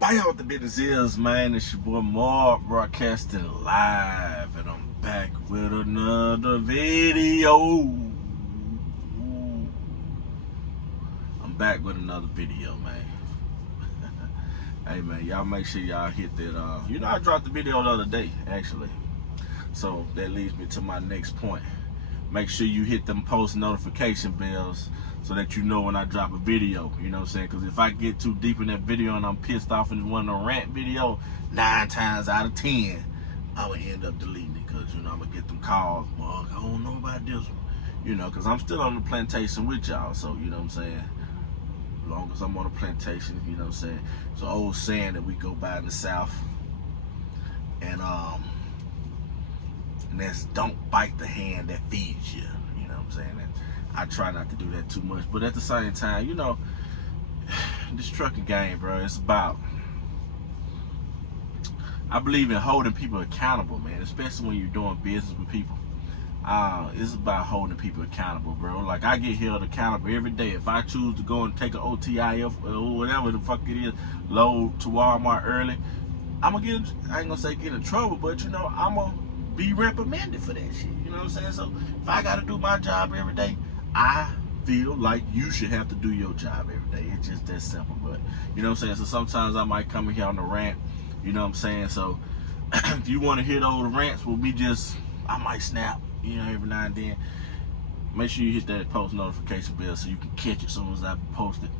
Bam, what the business is, man. It's your boy Mark broadcasting live, and I'm back with another video. I'm back with another video, man. Hey, man, y'all make sure y'all hit that. I dropped the video the other day, actually. So that leads me to my next point. Make sure you hit them post notification bells so that you know when I drop a video, you know what I'm saying? Because if I get too deep in that video and I'm pissed off in one of the rant video, 9 times out of 10, I'm going to end up deleting it because, I'm going to get them calls. Well, I don't know about this one, because I'm still on the plantation with y'all, so, you know what I'm saying? As long as I'm on the plantation, you know what I'm saying? It's an old saying that we go by in the South, and that's don't bite the hand that feeds you, you know what I'm saying? And I try not to do that too much, but at the same time, this trucking game, bro, it's about, I believe in holding people accountable, man, especially when you're doing business with people. It's about holding people accountable, bro. Like, I get held accountable every day. If I choose to go and take an OTIF or whatever the fuck it is, load to Walmart early, I'm gonna get, I ain't gonna say get in trouble, but I'm gonna be reprimanded for that shit, you know what I'm saying? So if I gotta do my job every day, I feel like you should have to do your job every day. It's just that simple. But you know what I'm saying? So sometimes I might come in here on the rant, you know what I'm saying? So if you want to hear those rants with me, I might snap, every now and then. Make sure you hit that post notification bell so you can catch it as soon as I post it,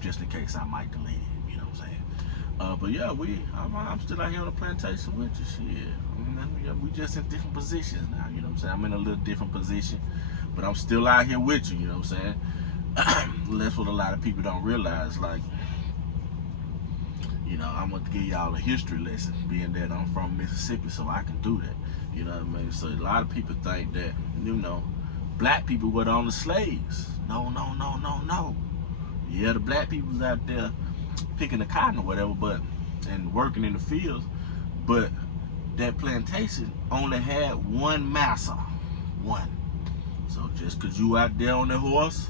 just in case I might delete it, you know what I'm saying? But yeah, I'm still out here on the plantation with you, shit. We just in different positions now, you know what I'm saying? I'm in a little different position, but I'm still out here with you, you know what I'm saying? That's what a lot of people don't realize. Like, I'm gonna give y'all a history lesson, being that I'm from Mississippi, so I can do that, you know what I mean? So a lot of people think that, black people were the only slaves. No. Yeah, the black people was out there picking the cotton or whatever, and working in the fields, but that plantation only had one master, one. So just cause you out there on the horse,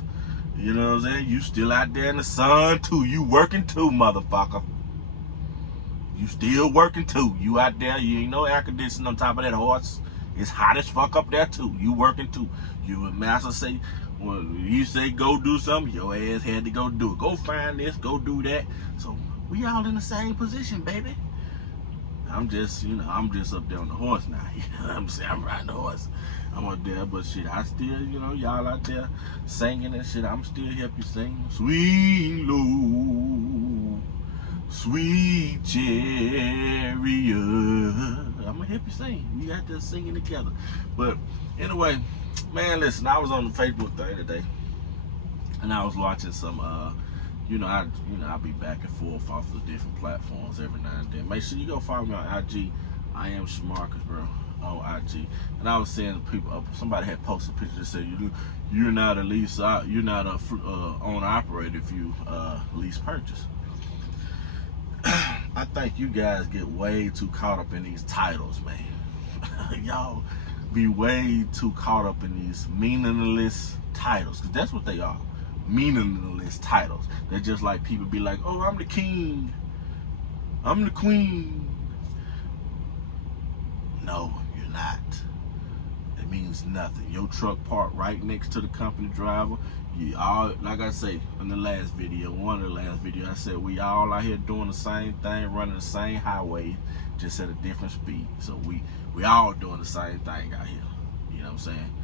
you know what I'm saying, you still out there in the sun too. You working too, motherfucker. You still working too. You out there, you ain't no air conditioning on top of that horse. It's hot as fuck up there too. You working too. You and master say, well, you say go do something, your ass had to go do it. Go find this, go do that. So we all in the same position, baby. I'm just up there on the horse now. You know what I'm saying? I'm riding the horse. I'm up there, but shit, I still, y'all out there singing and shit, I'm still help you sing. Sweet Lord, sweet chariot. I'm gonna help you sing. We got to singing together. But anyway, man, listen, I was on the Facebook the other day, and I was watching some I'll be back and forth off the different platforms every now and then. Make sure you go follow me on IG. I am Shamarcus, bro, on IG. And I was seeing people, somebody had posted a picture that said you're not a lease, you're not a owner operator if you lease purchase. I think you guys get way too caught up in these titles, man. Y'all be way too caught up in these meaningless titles, because that's what they are. Meaningless titles. They're just like people be like, oh, I'm the king, I'm the queen. No, you're not. It means nothing. Your truck parked right next to the company driver. You all, like I say in the last video, one of the last videos, I said we all out here doing the same thing, running the same highway, just at a different speed. So we all doing the same thing out here. You know what I'm saying?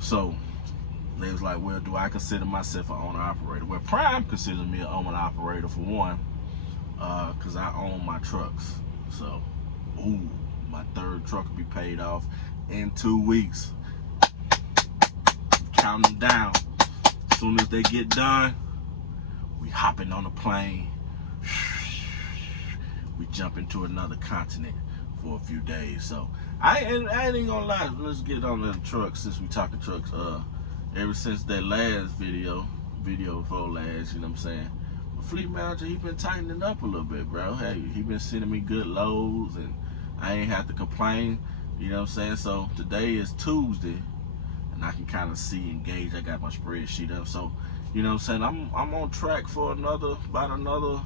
So they was like, well, do I consider myself an owner-operator? Well, Prime considers me an owner-operator for one, because I own my trucks. So, my third truck will be paid off in 2 weeks. Counting them down. As soon as they get done, we hopping on a plane. We jump into another continent for a few days. So, I ain't gonna lie. Let's get on the trucks since we talking trucks. Ever since that last video before last, you know what I'm saying? The fleet manager, he been tightening up a little bit, bro. Hey, he been sending me good loads, and I ain't have to complain, you know what I'm saying? So today is Tuesday, and I can kind of see and gauge. I got my spreadsheet up, so you know what I'm saying? I'm on track for about another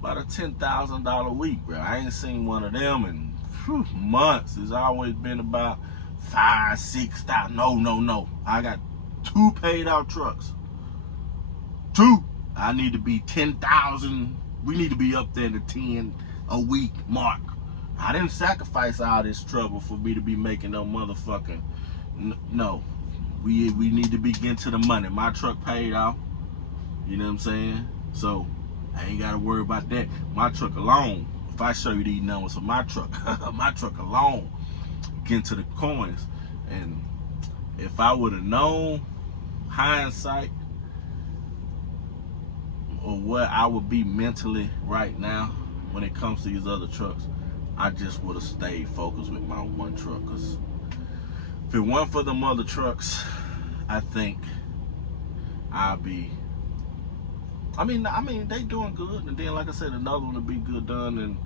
about a $10,000 week, bro. I ain't seen one of them in months. It's always been about 5, 6,000. No. I got 2 paid out trucks. 2. I need to be 10,000. We need to be up there in the 10 a week mark. I didn't sacrifice all this trouble for me to be making no motherfucking. No. We need to be getting to the money. My truck paid off. You know what I'm saying? So I ain't gotta worry about that. My truck alone, if I show you these numbers for my truck, my truck alone, getting to the coins. And if I would have known hindsight or what I would be mentally right now when it comes to these other trucks, I just would have stayed focused with my one truck. Cause if it weren't for them other trucks, I think I'd be. I mean, they doing good, and then like I said, another one will be good done in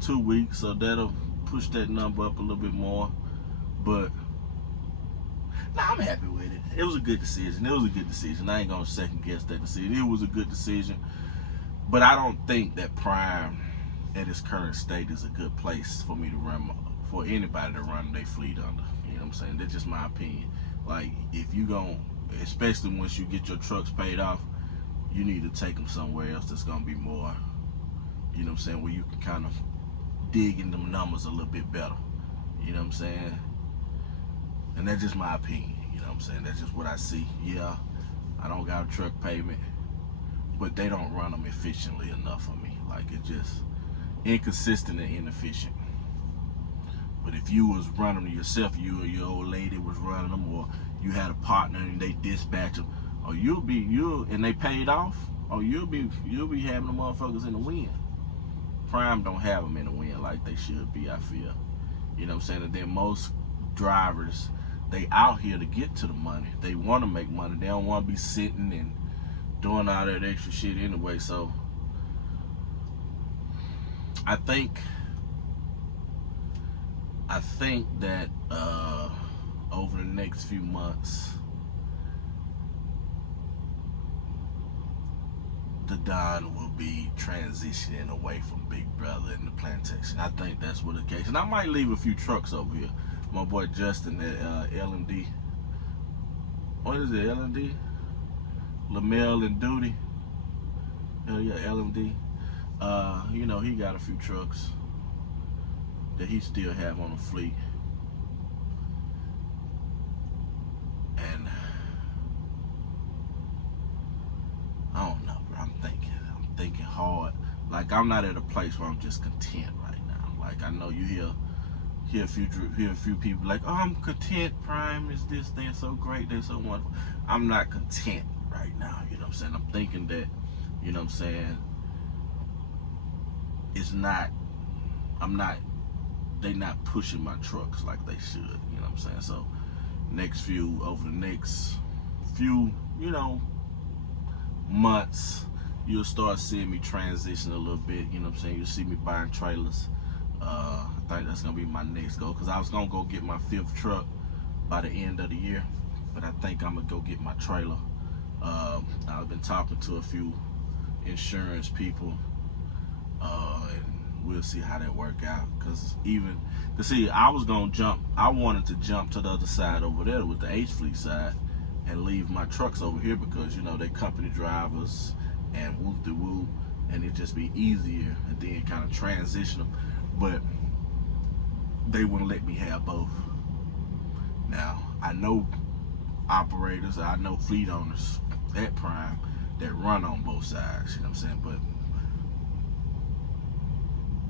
2 weeks, so that'll push that number up a little bit more. But I'm happy with it. It was a good decision. I ain't gonna second guess that decision. It was a good decision, but I don't think that Prime at its current state is a good place for me to run, for anybody to run their fleet under. You know what I'm saying? That's just my opinion. Like, if you gon', especially once you get your trucks paid off, you need to take them somewhere else that's gonna be more, you know what I'm saying, where you can kind of dig in them numbers a little bit better. You know what I'm saying? And that's just my opinion. You know what I'm saying? That's just what I see. Yeah, I don't got a truck payment, but they don't run them efficiently enough for me. Like, it's just inconsistent and inefficient. But if you was running them yourself, you or your old lady was running them, or you had a partner and they dispatch them, or and they paid off, or you'll be having the motherfuckers in the wind. Prime don't have them in the wind like they should be, I feel. You know what I'm saying? And then most drivers, they out here to get to the money. They want to make money. They don't want to be sitting and doing all that extra shit anyway. So I think that over the next few months, the Don will be transitioning away from Big Brother and the plantation. I think that's what the case. And I might leave a few trucks over here. My boy Justin at LMD. What is it, LMD? Lamel and Duty. Hell yeah, LMD. You know, he got a few trucks that he still have on the fleet. And I don't know, bro. I'm thinking hard. Like, I'm not at a place where I'm just content right now. Like, I know you hear a few people like, oh, I'm content, Prime is this, they're so great, they're so wonderful. I'm not content right now, you know what I'm saying? I'm thinking that, you know what I'm saying, they not pushing my trucks like they should, you know what I'm saying? So over the next few, you know, months, you'll start seeing me transition a little bit, you know what I'm saying? You'll see me buying trailers. I think that's gonna be my next goal, because I was gonna go get my 5th truck by the end of the year, but I think I'm gonna go get my trailer. I've been talking to a few insurance people, and we'll see how that work out. Cause see, I wanted to jump to the other side over there with the H Fleet side and leave my trucks over here, because you know they company drivers and whoop-de-whoop, and it just be easier, and then kind of transition them. But they wouldn't let me have both. Now, I know operators, I know fleet owners at Prime that run on both sides, you know what I'm saying? But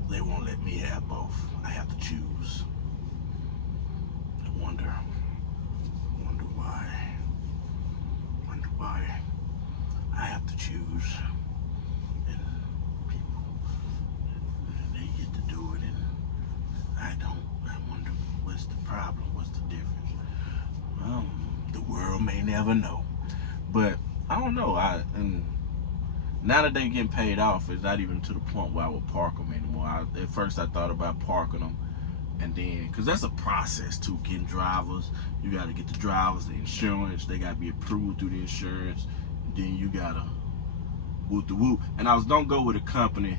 they won't let me have both. I have to choose. I wonder why I have to choose. And people, they get to do it, and I don't. I wonder what's the problem, what's the difference. The world may never know. But I don't know. And now that they getting paid off, it's not even to the point where I would park them anymore. At first I thought about parking them, and then, because that's a process too, getting drivers. You got to get the drivers, the insurance, they got to be approved through the insurance, and then you got to whoop the whoop. And I was gonna go with a company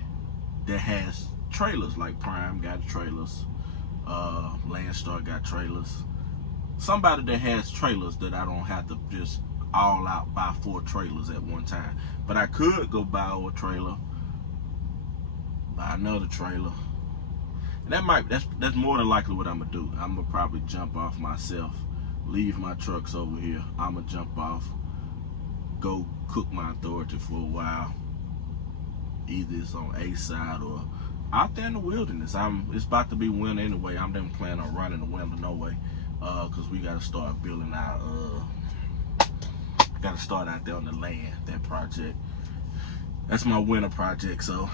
that has trailers, like Prime got trailers, Landstar got trailers. Somebody that has trailers that I don't have to just all out buy 4 trailers at one time. But I could go buy a trailer, buy another trailer. And that's more than likely what I'm gonna do. I'm gonna probably jump off myself, leave my trucks over here. I'm gonna jump off, go cook my authority for a while. Either it's on A side or out there in the wilderness. It's about to be winter anyway. I'm then planning on running the winter no way. Cause we gotta start building our gotta start out there on the land, that project. That's my winter project, so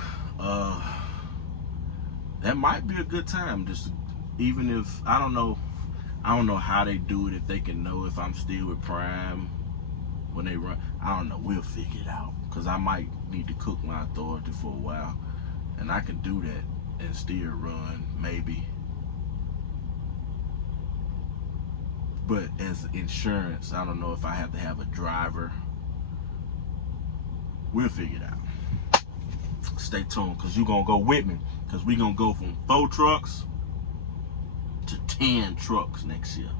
that might be a good time. Just even if I don't know how they do it, if they can know if I'm still with Prime when they run. I don't know, we'll figure it out. Cause I might need to cook my authority for a while, and I can do that and still run, maybe. But as insurance, I don't know if I have to have a driver. We'll figure it out. Stay tuned, because you're going to go with me. Because we're going to go from 4 trucks to 10 trucks next year.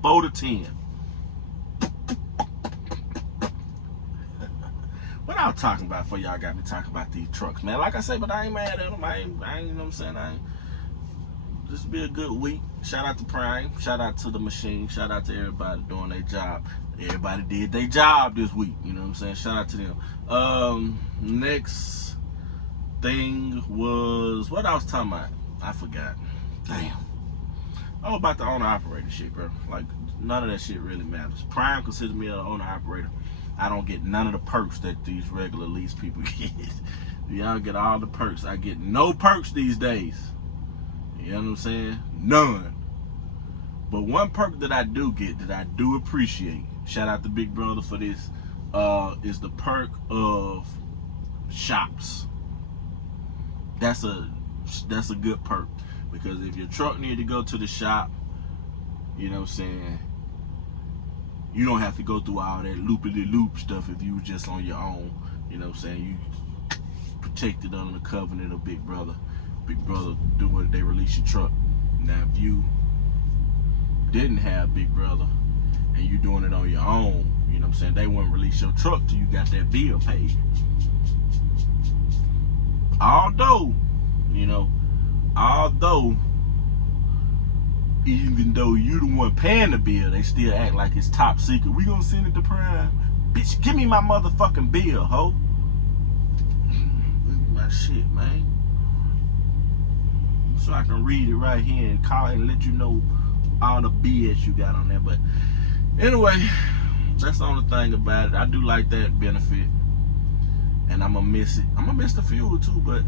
4 to 10. What I was talking about before y'all got me talking about these trucks, man. Like I said, but I ain't mad at them. I ain't, you know what I'm saying? This will be a good week. Shout out to Prime. Shout out to the machine. Shout out to everybody doing their job. Everybody did their job this week. You know what I'm saying? Shout out to them. Next thing was, what I was talking about? I forgot. Damn. Oh, about the owner-operator shit, bro. Like, none of that shit really matters. Prime considers me an owner-operator. I don't get none of the perks that these regular lease people get. Y'all get all the perks. I get no perks these days. You know what I'm saying? None. But one perk that I do get, that I do appreciate, shout out to Big Brother for this, is the perk of shops. That's a good perk, because if your truck need to go to the shop, you know what I'm saying, you don't have to go through all that loopity-loop stuff if you were just on your own. You know what I'm saying? You protected under the covenant of Big Brother. Big Brother do what they release your truck. Now if you didn't have Big Brother and you doing it on your own, you know what I'm saying, they wouldn't release your truck till you got that bill paid. Although even though you the one paying the bill, they still act like it's top secret. We gonna send it to Prime. Bitch, give me my motherfucking bill, ho. My shit, man. So I can read it right here and call it and let you know all the BS you got on there. But anyway, that's the only thing about it. I do like that benefit, and I'm gonna miss it. I'm gonna miss the fuel too, but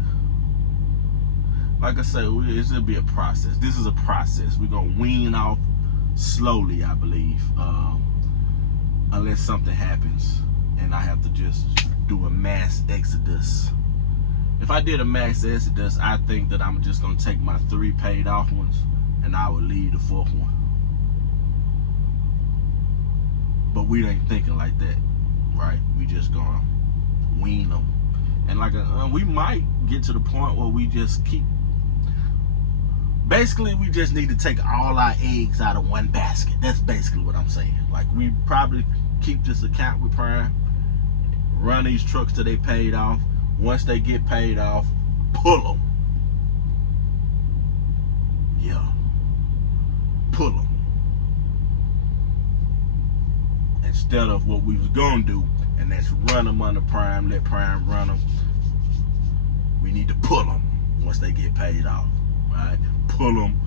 like I said, it's gonna be a process. This is a process. We're gonna wean off slowly, I believe, unless something happens and I have to just do a mass exodus. If I did a mass exodus, I think that I'm just gonna take my 3 paid off ones and I would leave the 4th one. But we ain't thinking like that, right? We just gonna wean them. And like we might get to the point where we just keep, basically we just need to take all our eggs out of one basket. That's basically what I'm saying. Like, we probably keep this account with Prime, run these trucks till they paid off. Once they get paid off, pull them. Yeah. Pull them. Instead of what we was gonna do, and that's run them under Prime, let Prime run them. We need to pull them once they get paid off, right? Pull them,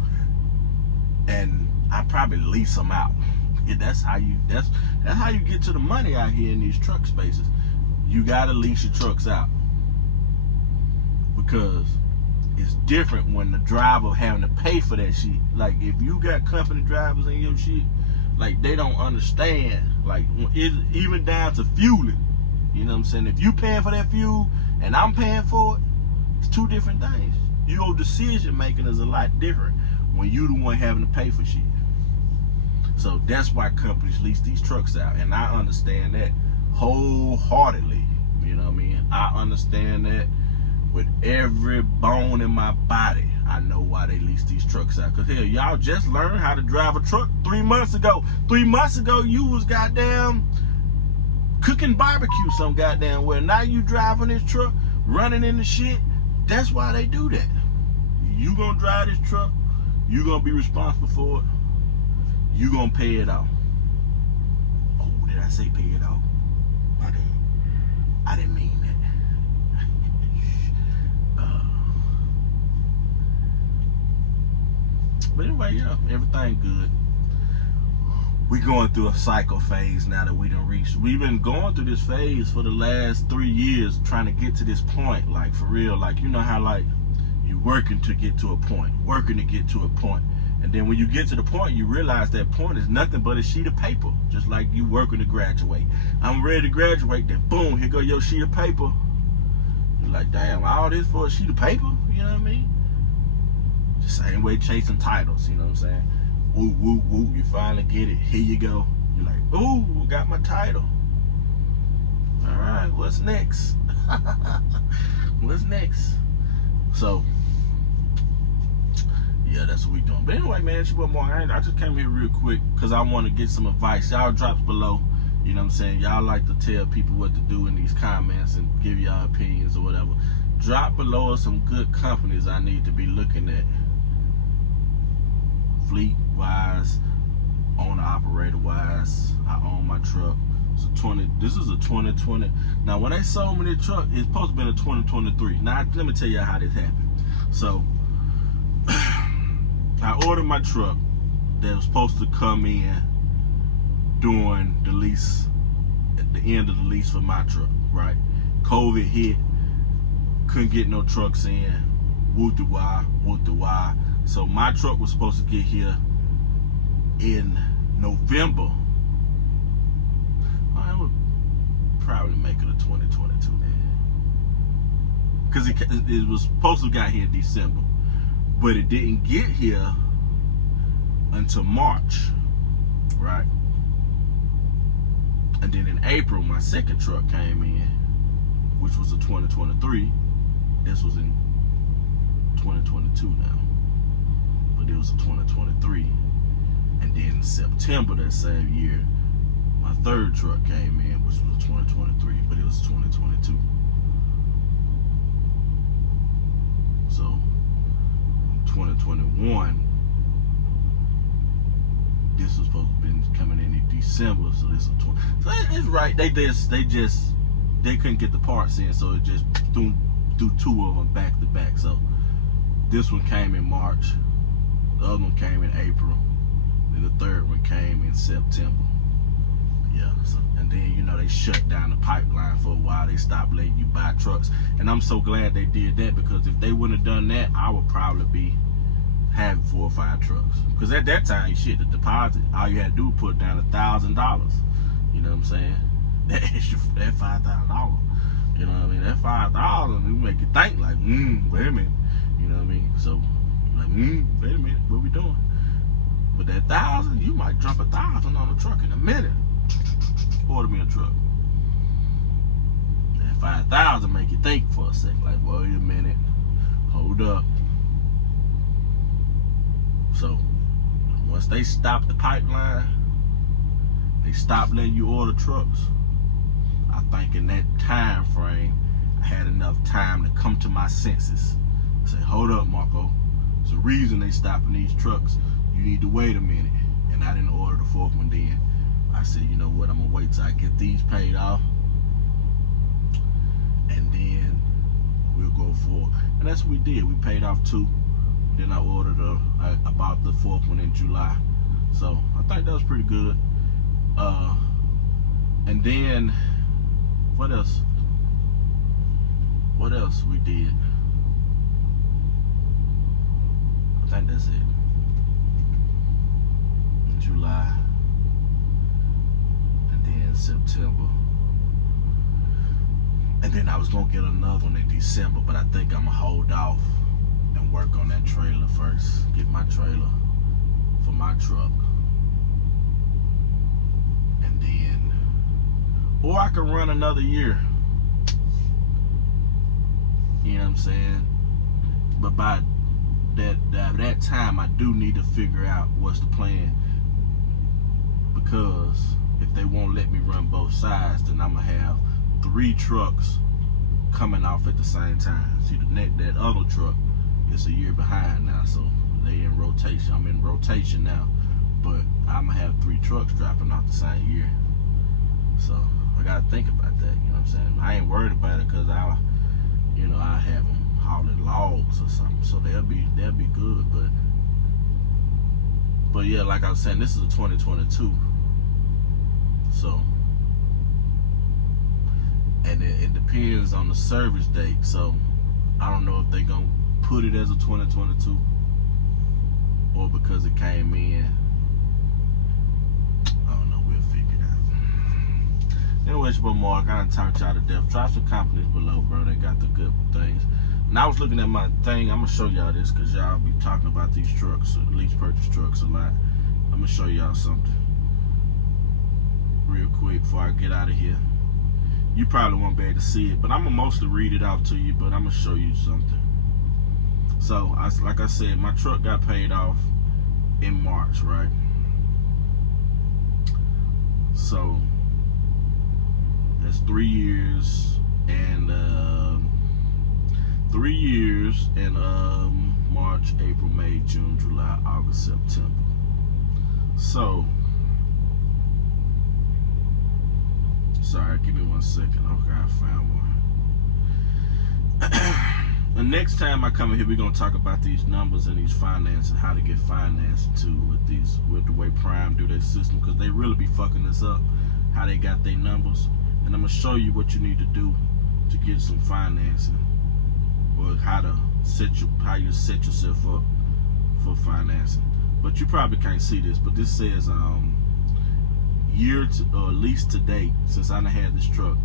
and I probably lease them out. Yeah, that's how you get to the money out here in these truck spaces. You gotta lease your trucks out, because it's different when the driver having to pay for that shit. Like, if you got company drivers in your shit, like, they don't understand, like, even down to fueling. You know what I'm saying? If you paying for that fuel and I'm paying for it, it's 2 different things. Your decision making is a lot different when you the one having to pay for shit. So that's why companies lease these trucks out, and I understand that wholeheartedly. You know what I mean? I understand that with every bone in my body, I know why they lease these trucks out. Cause hell, y'all just learned how to drive a truck 3 months ago. 3 months ago, you was goddamn cooking barbecue some goddamn where. Now you driving this truck, running into shit. That's why they do that. You gonna drive this truck, you gonna be responsible for it, you gonna pay it off. Oh, did I say pay it off? I didn't mean that. But anyway, yeah, everything good. We going through a cycle phase now that we done reached. We've been going through this phase for the last 3 years, trying to get to this point, like for real. Like, you know how like you working to get to a point, and then when you get to the point, you realize that point is nothing but a sheet of paper. Just like you working to graduate. I'm ready to graduate, then boom, here go your sheet of paper. You're like, damn, all this for a sheet of paper? You know what I mean? The same way chasing titles, you know what I'm saying? Woo, woo, woo, you finally get it. Here you go. You're like, ooh, got my title. All right, what's next? What's next? So, yeah, that's what we doing. But anyway, man, it's your boy Mark. I just came here real quick because I want to get some advice. Y'all drops below. You know what I'm saying? Y'all like to tell people what to do in these comments and give y'all opinions or whatever. Drop below some good companies I need to be looking at. Fleet wise, owner operator wise. I own my truck. This is a 2020. Now when they sold me the truck, it's supposed to be a 2023. Now let me tell you how this happened. So I ordered my truck that was supposed to come in during the lease, at the end of the lease for my truck, right? COVID hit, couldn't get no trucks in, woo-de-wah. So my truck was supposed to get here in November. I would probably make it a 2022 then. Because it was supposed to got here in December. But it didn't get here until March, right? And then in April, my second truck came in, which was a 2023. This was in 2022 now. But it was a 2023. And then in September that same year, my third truck came in, which was 2023, but it was 2022. So 2021, this was supposed to have been coming in December, so this is 20. So it's right. They couldn't get the parts in, so it just threw two of them back to back. So this one came in March, the other one came in April, and the third one came in September. Yeah. So, and then they shut down the pipeline for a while. They stopped letting you buy trucks, and I'm so glad they did that, because if they wouldn't have done that, I would probably be having 4 or 5 trucks. Because at that time, shit, the deposit, all you had to do was put down $1,000. You know what I'm saying? That extra, that $5,000. You know what I mean? That $5,000, it make you think like, wait a minute. You know what I mean? So, like, wait a minute, what we doing? But that $1,000, you might drop $1,000 on a truck in a minute. Order me a truck. That $5,000 make you think for a second, like, wait a minute, hold up. So once they stopped the pipeline, they stopped letting you order trucks. I think in that time frame, I had enough time to come to my senses. I said, hold up, Marco. There's a reason they stopping these trucks. You need to wait a minute. And I didn't order the 4th one then. I said, you know what, I'm gonna wait till I get these paid off, and then we'll go forward. And that's what we did. We paid off 2. Then I ordered I bought the 4th one in July. So I think that was pretty good. And then what else? What else we did? I think that's it. In July. And then September. And then I was gonna get another one in December, but I think I'm gonna hold off and work on that trailer first. Get my trailer for my truck. And then, or I could run another year. You know what I'm saying? But by that time, I do need to figure out what's the plan, because if they won't let me run both sides, then I'm gonna have 3 trucks coming off at the same time. See, that other truck is a year behind now, so they in rotation. I'm in rotation now, but I'm gonna have 3 trucks dropping off the same year. So I gotta think about that. You know what I'm saying? I ain't worried about it because I have them hauling logs or something, so they'll be good. But yeah, like I was saying, this is a 2022, so, and it depends on the service date. So I don't know if they gonna put it as a 2022 or because it came in. I don't know. We'll figure it out. Anyway, it's your boy Mark. I done talked y'all to death. Drop some companies below, bro. They got the good things. And I was looking at my thing. I'm gonna show y'all this because y'all be talking about these trucks, lease purchase trucks, a lot. I'm gonna show y'all something real quick before I get out of here. You probably won't be able to see it, but I'm gonna mostly read it out to you. But I'm gonna show you something. So, like I said, my truck got paid off in March, right? So that's 3 years and 3 years and March, April, May, June, July, August, September. So, sorry, give me 1 second. Okay, I found one. The next time I come in here, we're gonna talk about these numbers and these finances, how to get financed too with the way Prime do their system, because they really be fucking us up, how they got their numbers. And I'm gonna show you what you need to do to get some financing, or how you set yourself up for financing. But you probably can't see this, but this says year to or lease to date since I done had this truck.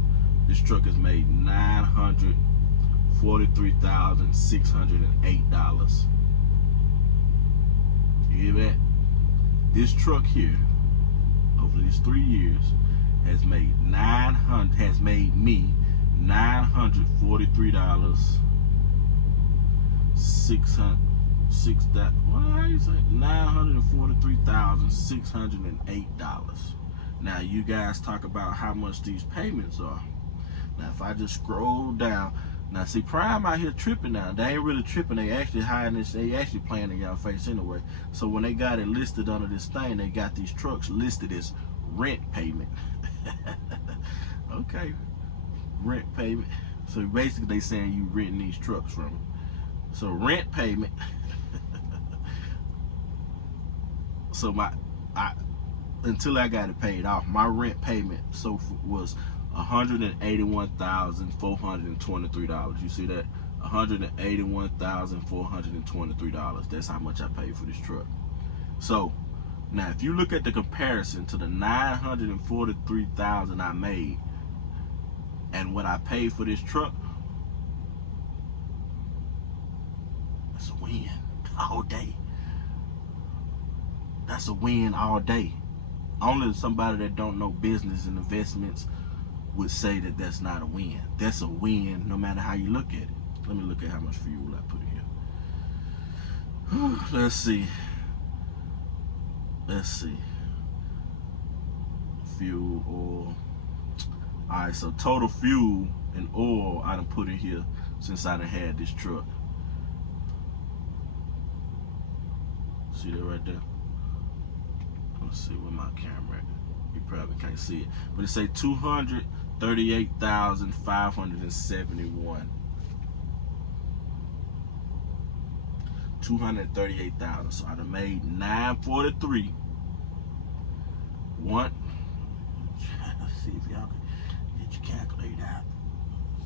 This truck has made $943,608. You hear that? This truck here, over these 3 years, has made me $943,608. Now you guys talk about how much these payments are. Now if I just scroll down, now see Prime out here tripping now. They ain't really tripping, they actually hiding this, they actually playing in y'all face anyway. So when they got it listed under this thing, they got these trucks listed as rent payment. Okay, rent payment. So basically they saying you renting these trucks from them. So rent payment. So until I got it paid off, my rent payment was $181,423. You see that? $181,423. That's how much I paid for this truck. So now if you look at the comparison to the $943,000 I made and what I paid for this truck, that's a win all day. That's a win all day. Only somebody that don't know business and investments would say that that's not a win. That's a win no matter how you look at it. Let me look at how much fuel I put in here. Let's see. Fuel, oil. Alright, so total fuel and oil I done put in here since I done had this truck. See that right there? Let's see where my camera at. You probably can't see it, but it say 238,571. 238,000. So I done made 943. Let's see if y'all can get your calculator out.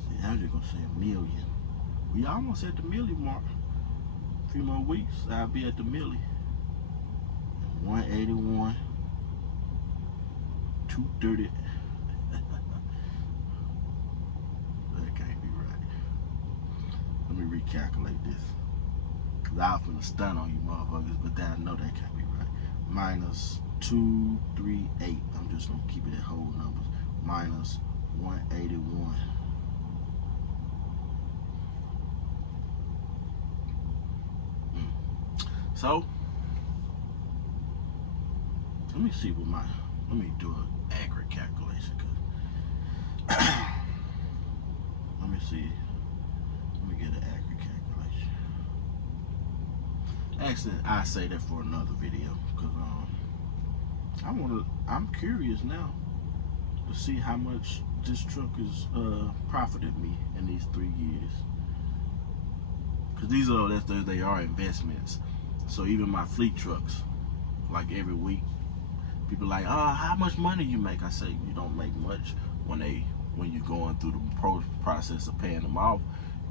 See, I was just gonna say a million. We almost at the million mark. A few more weeks, I'll be at the million. 181, 230. That can't be right. Let me recalculate this. Cause I was finna stun on you motherfuckers, but then I know that can't be right. Minus 238. I'm just gonna keep it at whole numbers. Minus 181. So let me see what let me do an accurate calculation. Let me see. Let me get an accurate calculation. Actually, I say that for another video because I'm curious now to see how much this truck has profited me in these 3 years. Because they are investments. So even my fleet trucks, like every week, people are like, oh, how much money you make? I say, you don't make much when you're going through the process of paying them off.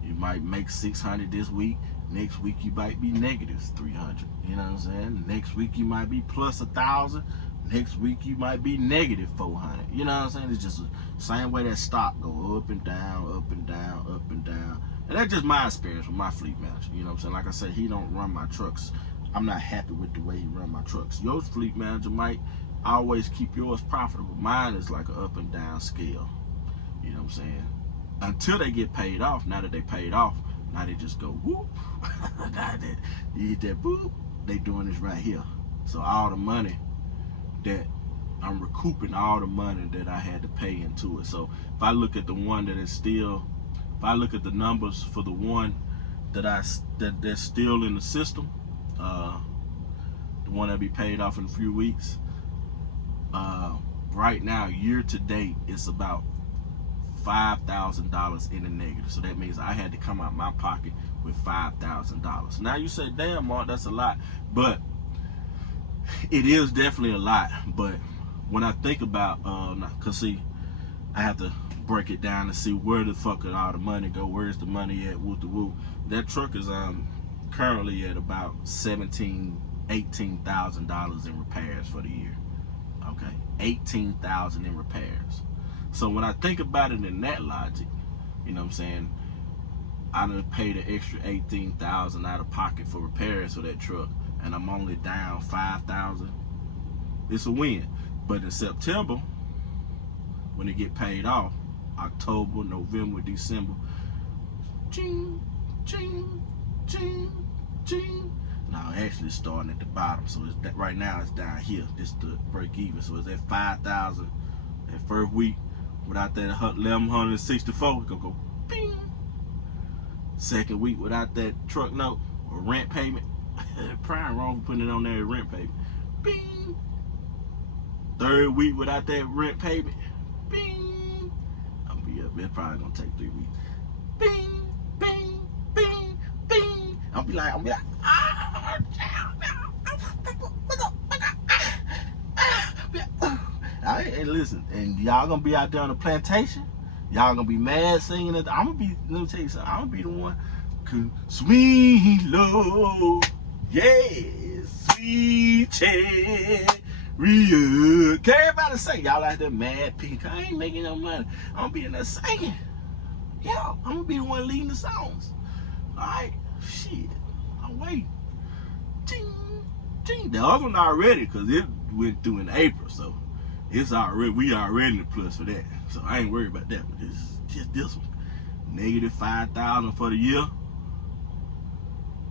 You might make 600 this week. Next week you might be negative 300. You know what I'm saying? Next week you might be plus 1,000. Next week you might be negative 400. You know what I'm saying? It's just the same way that stock go up and down, up and down, up and down. And that's just my experience with my fleet manager. You know what I'm saying? Like I said, he don't run my trucks. I'm not happy with the way he run my trucks. Your fleet manager might always keep yours profitable. Mine is like an up and down scale. You know what I'm saying? Until they get paid off. Now that they paid off, now they just go whoop. Now that you hit that boop, they doing this right here. So all the money that I'm recouping, all the money that I had to pay into it. So if I look at the one that is still, if I look at the numbers for the one that's still in the system, the one that'll be paid off in a few weeks, right now, year to date, it's about $5,000 in the negative. So that means I had to come out my pocket with $5,000. Now you say, damn, Mark, that's a lot. But it is definitely a lot. But when I think about, cause see, I have to break it down and see where the fuck did all the money go. Where's the money at? Woo the woo. That truck is currently at about $18,000 in repairs for the year. Okay, $18,000 in repairs. So when I think about it in that logic, you know what I'm saying, I done paid an extra $18,000 out of pocket for repairs for that truck, and I'm only down $5,000. It's a win. But in September, when it get paid off, October, November, December, ching, ching, ching, ching. Now actually it's starting at the bottom, so it's right now it's down here. This the break even, so it's at 5,000 that first week. Without that 1,164, it gonna go bing. Second week without that truck note or rent payment, probably wrong for putting it on there rent payment, bing. Third week without that rent payment, bing. I'm gonna be up. It's probably gonna take 3 weeks. Bing, bing, bing, bing. I'll be like, and listen, and y'all gonna be out there on the plantation. Y'all gonna be mad singing it. I'm gonna be, let me tell you something, I'm gonna be the one. Sweet love, yes, sweet cherry. Can't everybody sing? Y'all out there mad pink. I ain't making no money. I'm gonna be in there singing. Yeah, I'm gonna be the one leading the songs. Alright, shit. I'm waiting. Ching, ching. The other one already, because it went through in April, so it's already, we already in the plus for that. So I ain't worried about that, but it's just this one. Negative 5,000 for the year.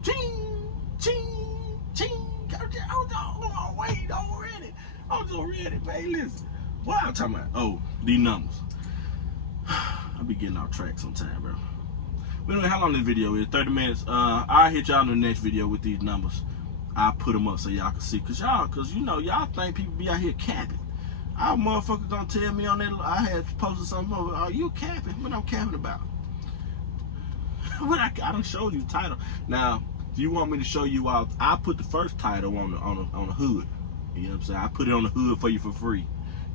Ching, ching, ching. I'm waiting already. I'm so ready, man. Listen, what I'm talking about? Oh, these numbers. I be getting off track sometime, bro. But anyway, how long this video is? 30 minutes. I'll hit y'all in the next video with these numbers. I'll put them up so y'all can see. Cause you know, y'all think people be out here capping. Our motherfuckers gonna tell me on that. I had posted something over. Are you capping? What I'm capping about? What I done showed you the title. Now, if you want me to show you all, I put the first title on the hood. You know what I'm saying? I put it on the hood for you for free.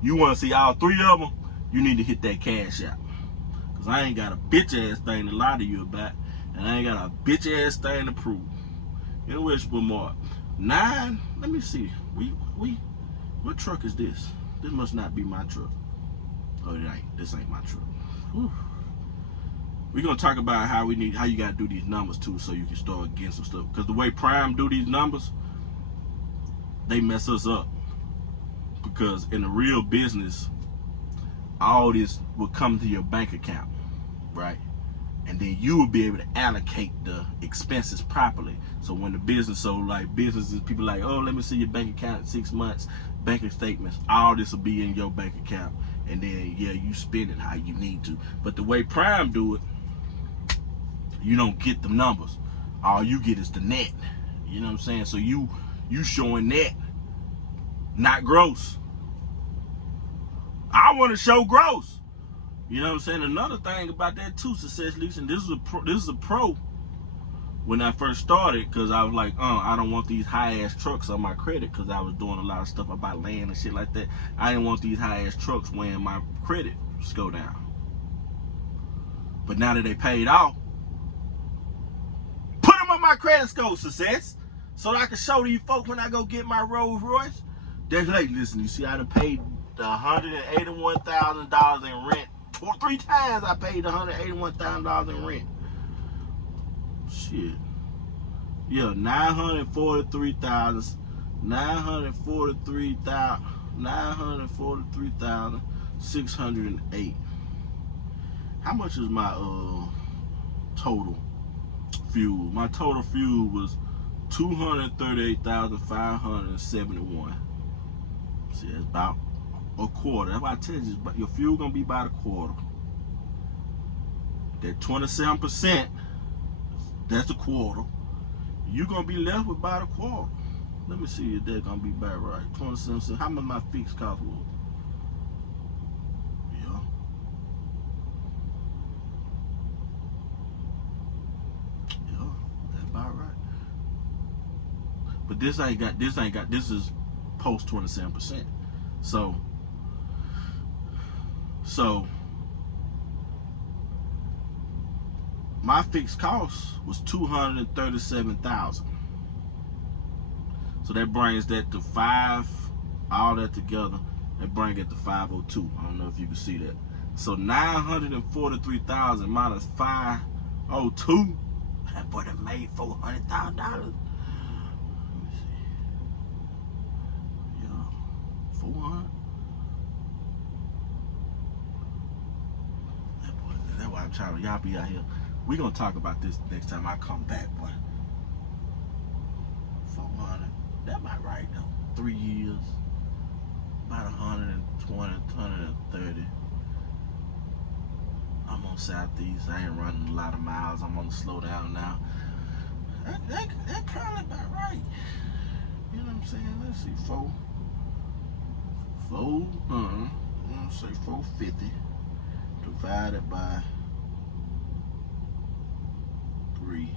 You want to see all 3 of them? You need to hit that cash out. Cause I ain't got a bitch ass thing to lie to you about, and I ain't got a bitch ass thing to prove. Anyway, it's more 9. Let me see. What truck is this? This must not be my truck. Oh, it ain't. This ain't my truck. Whew. We're gonna talk about how you gotta do these numbers too, so you can start getting some stuff. Cause the way Prime do these numbers, they mess us up. Because in the real business, all this will come to your bank account, right? and then you will be able to allocate the expenses properly. So when the business, so like businesses, people like, oh, let me see your bank account in 6 months, banking statements, all this will be in your bank account, and then yeah, you spend it how you need to. But the way Prime do it, you don't get the numbers. All you get is the net. You know what I'm saying? So you showing net, not gross. I want to show gross. You know what I'm saying? Another thing about that too, Success Leaks, and this is a pro when I first started, because I was like, I don't want these high-ass trucks on my credit, because I was doing a lot of stuff about land and shit like that. I didn't want these high-ass trucks weighing my credit go down. But now that they paid off, put them on my credit score, Success, so that I can show to you folks when I go get my Rolls Royce. They're like, listen, you see, I done paid $181,000 in rent. 3 times I paid $181,000 in rent. Shit. Yeah, 943,608. How much is my total fuel? My total fuel was 238,571. See, it's about a quarter. That's why I tell you, your fuel gonna be about a quarter. That 27%, that's a quarter. You're gonna be left with about a quarter. Let me see if that's gonna be about right. 27%. How much my fixed cost was? Yeah. Yeah, that's about right. But this is post 27%. So my fixed cost was $237,000. So that brings that to all that together, that brings it to 502. I don't know if you can see that. So 943,000 minus 502, that boy that made $400,000. Let me see. Yeah, 400. That's why I'm trying to, y'all be out here. We're gonna talk about this next time I come back, boy. 400. That about right though. 3 years. About 120, 130. I'm on Southeast. I ain't running a lot of miles. I'm on the slow down now. That probably about right. You know what I'm saying? Let's see, let's say 450 divided by 3.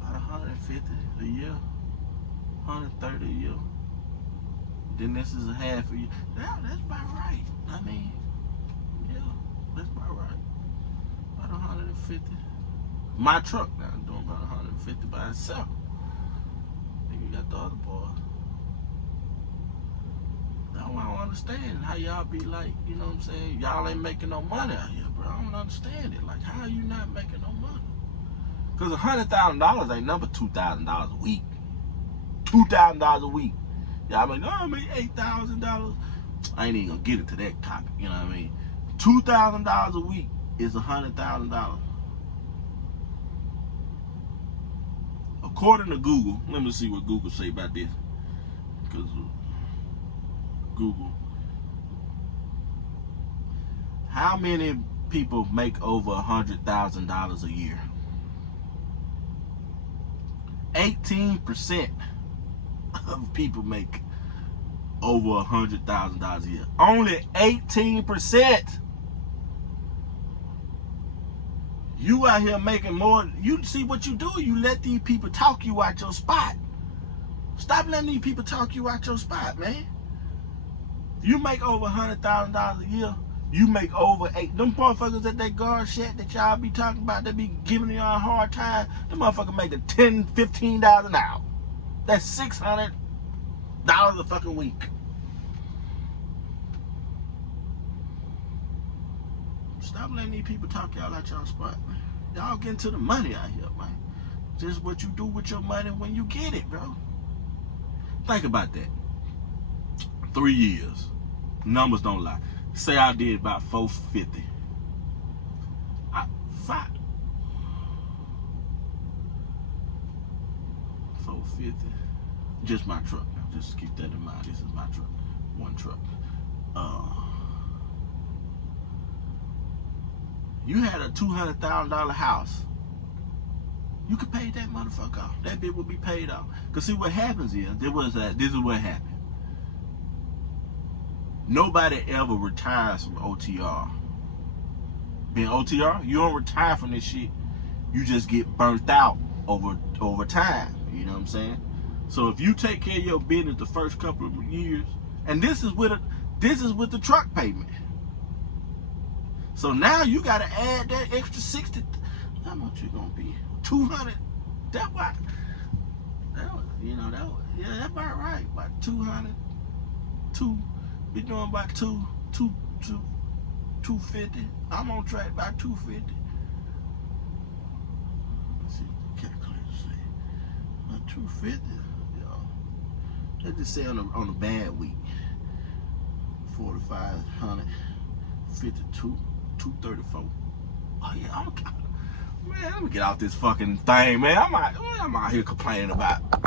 About 150 a year. 130 a year. Then this is a half a year. Yeah, that's about right. I mean, yeah, that's about right. About 150. My truck now I'm doing about 150 by itself. Then you got the other boy. That's why I don't understand how y'all be like, you know what I'm saying? Y'all ain't making no money out here, bro. I don't understand it. Like, how are you not making no money? Because $100,000 ain't number $2,000 a week. $2,000 a week. Y'all like, oh, I make $8,000. I ain't even gonna get into that topic. You know what I mean? $2,000 a week is $100,000. According to Google, let me see what Google say about this. Because Google, how many people make over $100,000 a year? 18% of people make over $100,000 a year. Only 18%. You out here making more. You see what you do? You let these people talk you out your spot. Stop letting these people talk you out your spot, man. You make over $100,000 a year. You make over 8. Them motherfuckers at that guard shack that y'all be talking about, they be giving y'all a hard time. Them motherfuckers making $10, $15 an hour. That's $600 a fucking week. Stop letting these people talk y'all out y'all spot, man. Y'all getting to the money out here, man. Just what you do with your money when you get it, bro. Think about that. 3 years. Numbers don't lie. Say I did about 450. 450. 450. Just my truck. Now, just keep that in mind. This is my truck. One truck. You had a $200,000 house. You could pay that motherfucker off. That bitch would be paid off. Cause see what happens is, this is what happened. Nobody ever retires from OTR. Being OTR, you don't retire from this shit. You just get burnt out over time. You know what I'm saying? So if you take care of your business the first couple of years, and this is with the truck payment. So now you gotta add that extra 60. How much you gonna be? 200. That what? That's about right. About 200. Be doing about 250. I'm on track about 250. Let's see what the calculator say. About 250. Let's just say on a bad week. 4,500, 52, 234. Oh yeah, man, let me get out this fucking thing, man. I'm out here complaining about